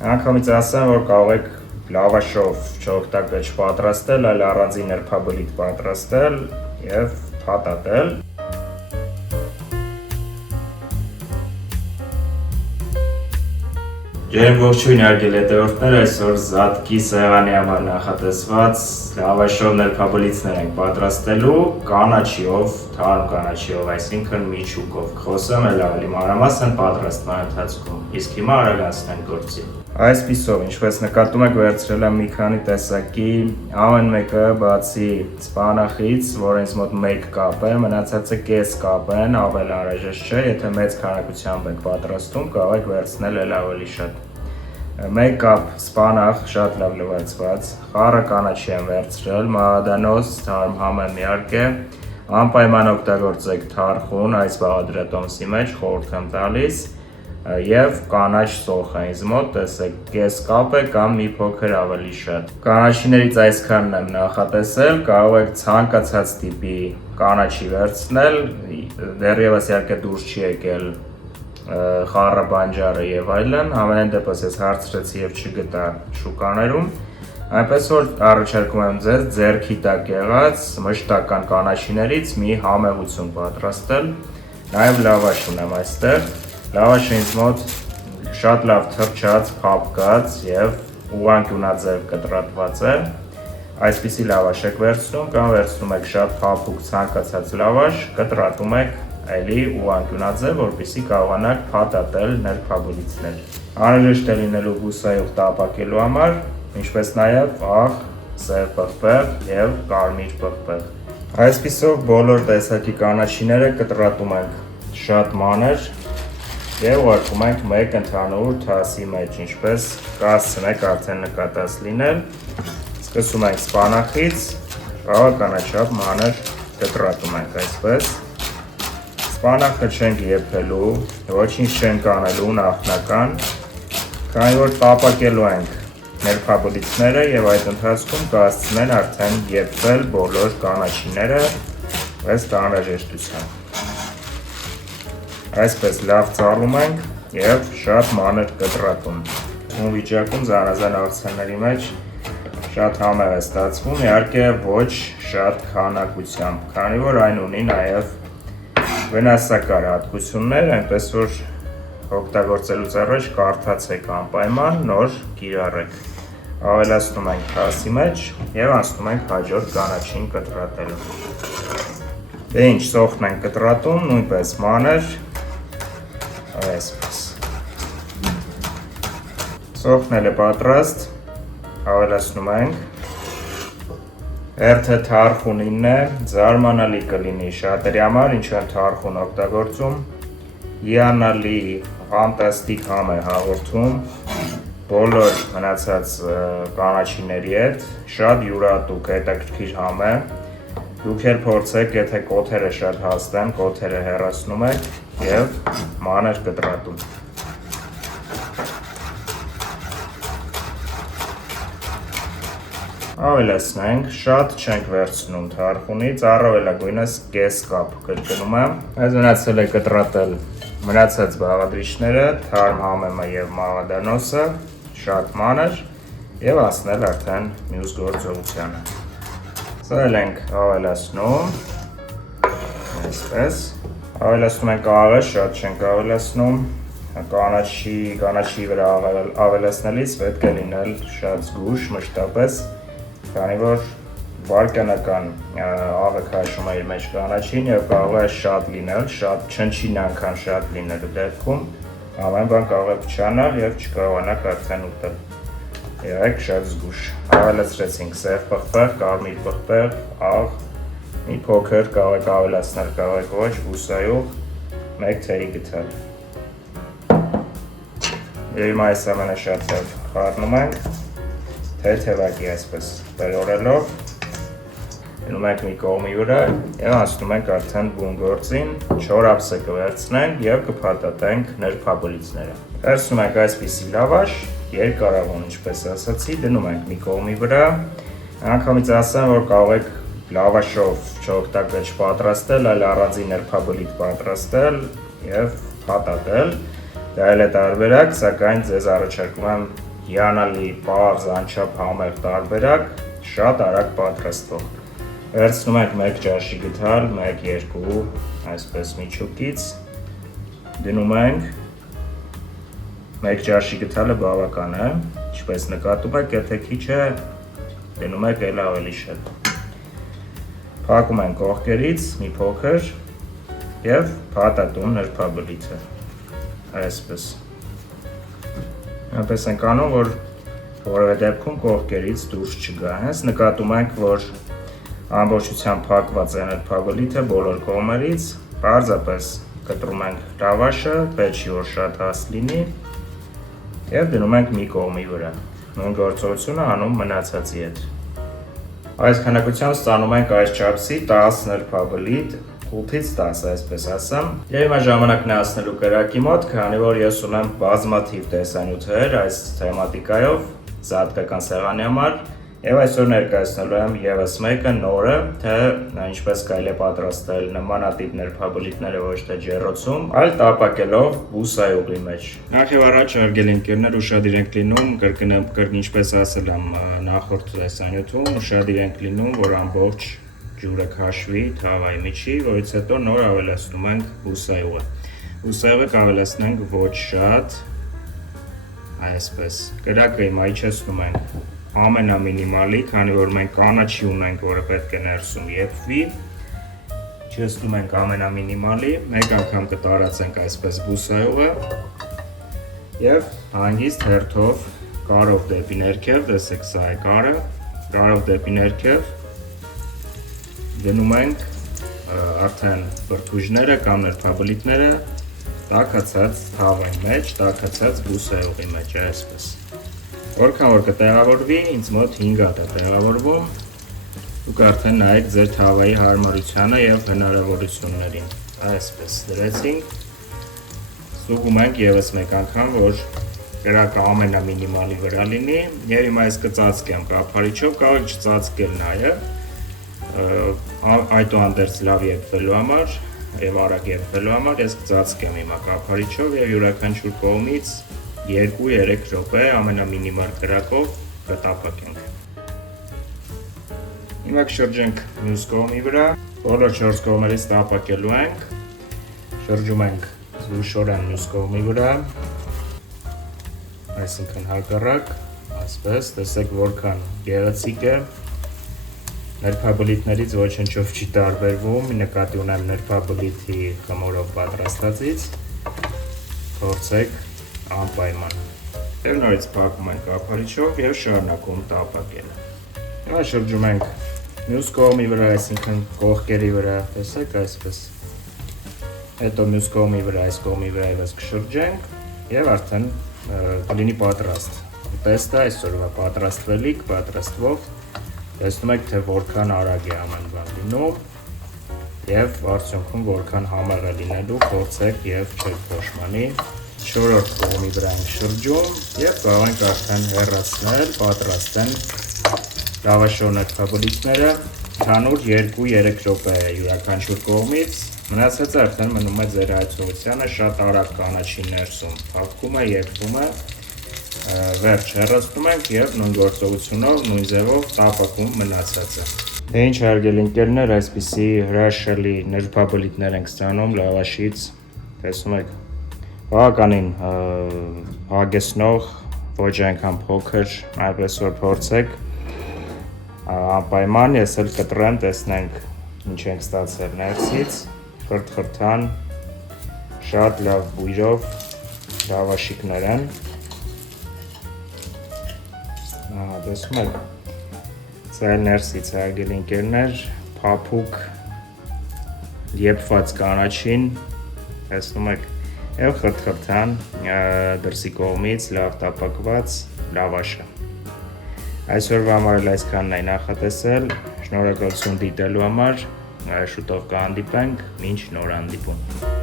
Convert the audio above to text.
Անգամից ասեմ, որ կարող եք լավաշով չօգտագիր պատրաստել, այլ առանձին նրբաբլիթ պատրաստել եւ փաթաթել։ Ջերմ ողջույն արգել հետևորդներ, այսօր Զատկի սեղանի համար նախատեսված լավաշով նրբաբլիթներ ենք պատրաստելու կանաչիով, թարմ կանաչիով, այսինքն միջուկով։ Խոսեմ էլ ավելի մանրամասն պատրաստման ընթացքում, իսկ հիմա արագ անցնենք գործին։ Այսպիսով, ինչպես նկատում եք, վերցրել եմ մի քանի տեսակի, ամեն մեկը բացի սպանախից, որ ինձ մոտ 1 կապ է, մնացածը կես կապ են, ավել անհրաժեշտ չէ, եթե մեծ քանակությամբ եք պատրաստում, կարող եք վերցնել էլ ավելի շատ։ 1 կապ սպանախ, շատ լավ լվացված, խառը կանաչի եմ վերցրել, մաղադանոց, թարմ համեմիարկ է, անպայման օգտագործեք թարխուն, այս բաղադրատոմսի մեջ խորհուրդ եմ տալիս, եւ կանաչ սոխ է ինձ մոտ, տեսեք, կես կապ է կամ մի փոքր ավելի շատ։ Կանաչիներից այսքանն եմ նախատեսել, կարող եք ցանկացած տիպի կանաչի վերցնել, դեռևս իհարկե դուրս չի եկել խառը բանջարը եւ այլն, համենայն դեպս ես հարցրեցի եւ չգտա շուկաներում, այնպես որ առաջարկում եմ ձեզ ձեռքի տակ եղած մշտական կանաչիներից մի համեղություն պատրաստել, նաեւ լավաշ ունեմ այստեղ։ Լավաշը ինձ մոտ շատ լավ թրջած, փափկած եւ ուղղանկյունաձև կտրատված է։ Այսպիսի լավաշ եք վերցնում կամ վերցնում եք շատ փափուկ ցանկացած լավաշ, կտրատում եք այլի ուղղանկյունաձև, որպեսզի կարողանաք փաթաթել նրբաբլիթներ։ Անհրաժեշտ է լինելու բուսայով տապակելու համար, ինչպես նաեւ աղ, սև պղպեղ եւ կարմիր պղպեղ։ Այսպիսով բոլոր տեսակի կանաչիները կտրատում ենք շատ մանր եւ ուղարկում ենք մեկ ընդհանուր թասի մեջ, ինչպես կհասցնեք արդեն նկատած լինել։ Սկսում ենք սպանախից, բավականաչափ մանր կտրատում ենք այսպես։ Սպանախը չենք եփելու, ոչինչ չենք անելու նախնական, քանի որ տապակելու ենք նրբաբլիթները եւ այդ ընթացքում կհասցնեն արդեն եփվել բոլոր կանաչիները ըստ անհրաժեշտության։ Այսպես լավ ծառում ենք եւ շատ մանր կտրատում։ Ում վիճակում զանազան աղցանների մեջ շատ համեղ է ստացվում, իհարկե ոչ շատ քանակությամբ, քանի որ այն ունի նաեւ վնասակար հատկություններ, այնպես որ օգտագործելուց առաջ կարդացեք անպայման, նոր կիրառեք։ Ավելացնում ենք թասի մեջ եւ անցնում ենք հաջորդ կանաչին կտրատելու։ Դե ինչ, սոխն ենք կտրատում, նույնպես մանր։ Այսպես։ Սոխն էլ է պատրաստ, ավելացնում ենք։ Հերթը թարխունինն է, զարմանալի կլինի շատերի համար, ինչու են թարխուն օգտագործում, հիանալի, ֆանտաստիկ համ է հաղորդում, բոլոր մնացած կանաչիների հետ, շատ յուրատուկ հետաքրքիր համ է, դուք էլ փորձեք, եթե կոթերը շատ հաստ են, կոթերը հեռացնում եք եւ մանր կտրատում։ Ավելացնենք, շատ չենք վերցնում թարխունից, առավելագույնս կես կապ կրկնում եմ։ Այս մնացել է կտրատել մնացած բաղադրիչները, թարմ համեմը եւ մաղադանոսը, շատ մանր եւ անցնել արդեն մյուս գործողությանը։ Սա էլ ենք ավելացնում, այսպես, ավելացնում ենք աղը, շատ չենք ավելացնում, կանաչի վրա ավելացնելիս պետք է լինել շատ զգույշ, մշտապես, քանի որ վարկանական աղը քաշում է իր մեջ կանաչին եւ կարող է շատ լինել, շատ չնչին անգամ շատ լինելու դեպքում, ամեն բան կարող է փչանալ եւ չկարողանաք արդեն ուտել։ Եղեք շատ զգույշ։ Ավելացրեցինք սև պղպեղ, կարմիր պղպեղ, աղ, մի փոքր կարող եք ավելացնել, կարող եք ոչ, բուսայով, 1 թերի գտալ։ Եվ հիմա այս ամենը շատ լավ խառնում ենք, թեթևակի այսպես տրորելով, դնում ենք մի կողմի վրա եւ անցնում ենք արդեն բուն գործին, չորապսը կվերցնենք եւ կփաթաթենք նրբաբլիթները։ Վերցնում ենք այսպիսի լավաշ, երկարավուն, ինչպես ասացի, դնում ենք մի կողմի վրա, անգամից ասեմ, որ կարող եք լավաշով չօգտագիր պատրաստել, այլ առանձին նրբաբլիթ պատրաստել եւ փաթաթել։ Դա էլ է տարբերակ, սակայն ձեզ առաջարկում եմ հիանալի, պարզ, անչափ համեղ տարբերակ, շատ արագ պատրաստվող։ Վերցնում ենք 1 ճաշի գդալ, 1-2, այսպես միջուկից, դնում ենք 1 ճաշի գդալը բավական է, ինչպես նկատում եք, եթե քիչ է, դնում եք էլ ավելի շատ։ Փակում ենք կողքերից մի փոքր և փաթաթում նրբաբլիթը, այսպես։ Այնպես ենք անում, որ որևէ դեպքում կողքերից դուրս չգա, հենց նկատում ենք, որ ամբողջությամբ փակված է նրբաբլիթը բոլոր կողմերից, պարզապես կտրում ենք լավաշը, պետք չի որ շատ հաստ լինի և դնում ենք մի կողմի վրա, նույն գործողությունը անում մնացածի հետ։ Այս քանակությամբ ստանում ենք այս չափսի 10 նրբաբլիթ, 8-ից 10, այսպես ասեմ։ Եվ հիմա ժամանակն է հասնելու կրակի մոտ, քանի որ ես ունեմ բազմաթիվ տեսանյութեր այս թեմատիկայով, զատկական սեղանի համար, եւ այսօր ներկայացնելու եմ եւս մեկը նորը, թե ինչպես կարելի է պատրաստել նմանատիպ նրբաբլիթները ոչ թե ջեռոցում, այլ տապակելով բուսայուղի մեջ։ Նախ եւ առաջ հարգելի ընկերներ, ուշադիր ենք լինում, կրկին ինչպես ասել եմ նախորդ տեսանյութում, ուշադիր ենք լինում, որ ամբողջ ջուրը քաշվի թավայի միջի, որից հետո նոր ավելացնում ենք բուսայուղը։ Բուսայուղը կավելացնենք ոչ շատ, այսպես։ Կրակը հիմա իջեցնում ենք ամենամինիմալի, քանի որ մենք կանաչի ունենք, որը պետք է ներսում եփվի, իջեցնում ենք ամենամինիմալի, մեկ անգամ կտարածենք այսպես բուսայուղը եւ հանգիստ հերթով կարով դեպի ներքև, տեսեք սա է կարը, կարով դեպի ներքև դնում ենք արդեն բրդուժները կամ նրբաբլիթները տաքացած թավայի մեջ, տաքացած բուսայուղի մեջ, այսպես։ Որքան որ կտեղավորվի, ինձ մոտ 5 հատ է տեղավորվում, դուք արդեն նայեք ձեր թավայի հարմարությանը և հնարավորություններին, այսպես դրեցինք, ստուգում ենք ևս մեկ անգամ, որ կրակը ամենամինիմալի վրա լինի, և հիմա ես կծածկեմ կափարիչով, կարող եք չծածկել նաև, այդուհանդերձ լավ եփվելու համար և արագ եփվելու համար ես կծածկեմ հիմա կափարիչով և յուրաքանչյուր կողմից 2-3 րոպե ամենամինիմալ կրակով կտապակենք։ Հիմա կշրջենք մյուս կողմի վրա, բոլոր 4 կողմերից տապակելու ենք, շրջում ենք զուշորեն մյուս կողմի վրա, այսինքն հակառակ, այսպես, տեսեք որքան գեղեցիկ է, նրբաբլիթներից ոչնչով չի տարբերվում, նկատի ունեմ նրբաբլիթի խմորով պատրաստածից, փորձեք անպայման։ Եվ նորից փակում ենք կափարիչով և շարունակում տապակել։ Հիմա շրջում ենք մյուս կողմի վրա, այսինքն կողքերի վրա, տեսեք այսպես։ Հետո մյուս կողմի վրա, այս կողմի վրա ևս կշրջենք և արդեն կլինի պատրաստ։ Տեստը այսօրվա պատրաստվելիք, պատրաստվող, տեսնում եք, թե որքան արագ է ամեն բան լինում և արդյունքում որքան համեղ է լինելու, փորձեք և չեք փոշմանի։ 4-րդ կողմի վրա ենք շրջում և կարող ենք արդեն հեռացնել, պատրաստեն լավաշոր նրբաբլիթները, ընդհանուր 2-3 րոպե է յուրաքանչյուր կողմից, մնացածը արդեն մնում է ձեր հայցողությանը, շատ արագ կանաչի ներսում փակվում է, եփվում է, վերջ հեռացնում ենք և նույն գործողությունով, նույն ձևով տապակում մնացածը։ Թե ինչ հարգելի ընկերներ, այսպիսի հրաշալի նրբաբլիթներ ենք ստանում լավաշից, տեսնում եք բավականին հագեցնող, ոչ այնքան փոքր, այնպես որ փորձեք անպայման, ես էլ կտրեմ, տեսնենք ինչ ենք ստացել ներսից, խրթխրթան, շատ լավ բույրով լավաշիկներ են, տեսնում եք, սա էլ ներսից հարգելի ընկերներ, փափուկ եփված կանաչին, տեսնում եք, և խրթխրթան դրսի կողմից լավ տապակված լավաշը։ Այսօրվա համար էլ այսքանն է նախատեսել, շնորհակալություն դիտելու համար, շուտով կհանդիպենք, մինչ նոր հանդիպում։